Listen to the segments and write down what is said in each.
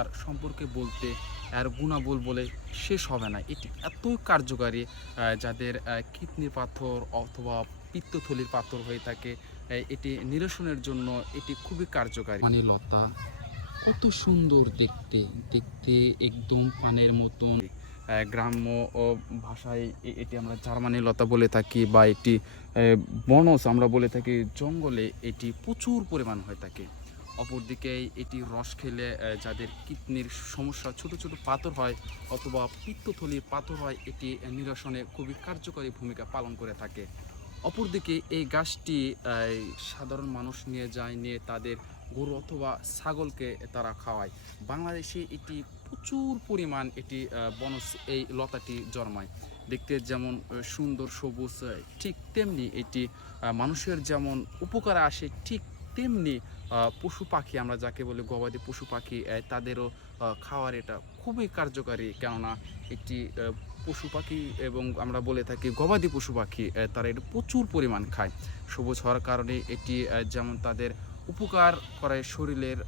লতার সম্পর্কে বলতে আর গুণাবল বলে শেষ হবে না। এটি এতই কার্যকারী, যাদের কিডনির পাথর অথবা পিত্তথলির পাথর হয়ে থাকে, এটি নিরসনের জন্য এটি খুবই কার্যকারী। মানে লতা কত সুন্দর দেখতে, দেখতে একদম পানের মতন। গ্রাম্য ও ভাষায় এটি আমরা জার্মানি লতা বলে থাকি, বা এটি বনজ আমরা বলে থাকি। জঙ্গলে এটি প্রচুর পরিমাণ হয়ে থাকে। অপরদিকে এটি রস খেলে যাদের কিডনির সমস্যা, ছোট ছোট পাথর হয় অথবা পিত্তথলির পাথর হয়, এটি নিরসনে খুবই কার্যকরী ভূমিকা পালন করে থাকে। অপরদিকে এই গাছটি সাধারণ মানুষ নিয়ে যায়, নিয়ে তাদের গরু অথবা ছাগলকে তারা খাওয়ায়। বাংলাদেশে এটি প্রচুর পরিমাণ এটি বনজ এই লতাটি জন্মায়। দেখতে যেমন সুন্দর সবুজ, ঠিক তেমনি এটি মানুষের যেমন উপকারে আসে, ঠিক তেমনি পশু পাখি, আমরা যাকে বলি গবাদি পশু পাখি, তাদেরও খাওয়ার এটা খুবই কার্যকারী। কেননা একটি পশু পাখি, এবং আমরা বলে থাকি গবাদি পশু পাখি, তারা এটা প্রচুর পরিমাণ খায়। সবুজ হওয়ার কারণে এটি যেমন তাদের উপকার করে শরীরের,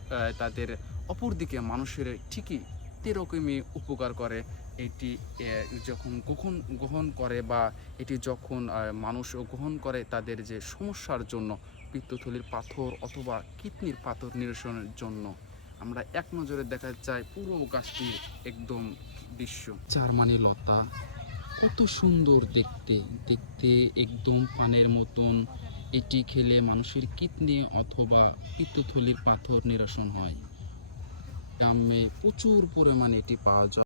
তাদের অপরদিকে মানুষের ঠিকই তেরকমই উপকার করে। এটি যখন গ্রহণ করে, বা এটি যখন মানুষ গ্রহণ করে, তাদের যে সমস্যার জন্য, পিত্তথলির পাথর অথবা কিডনির পাথর নিরসনের জন্য, আমরা এক নজরে দেখা যায় পুরো গাছটির একদম দৃশ্য। জার্মানি লতা কত সুন্দর দেখতে, দেখতে একদম পানের মতন। এটি খেলে মানুষের কিডনি অথবা পিত্তথলির পাথর নিরসন হয়। গ্রামে প্রচুর পরিমাণে এটি পাওয়া যায়।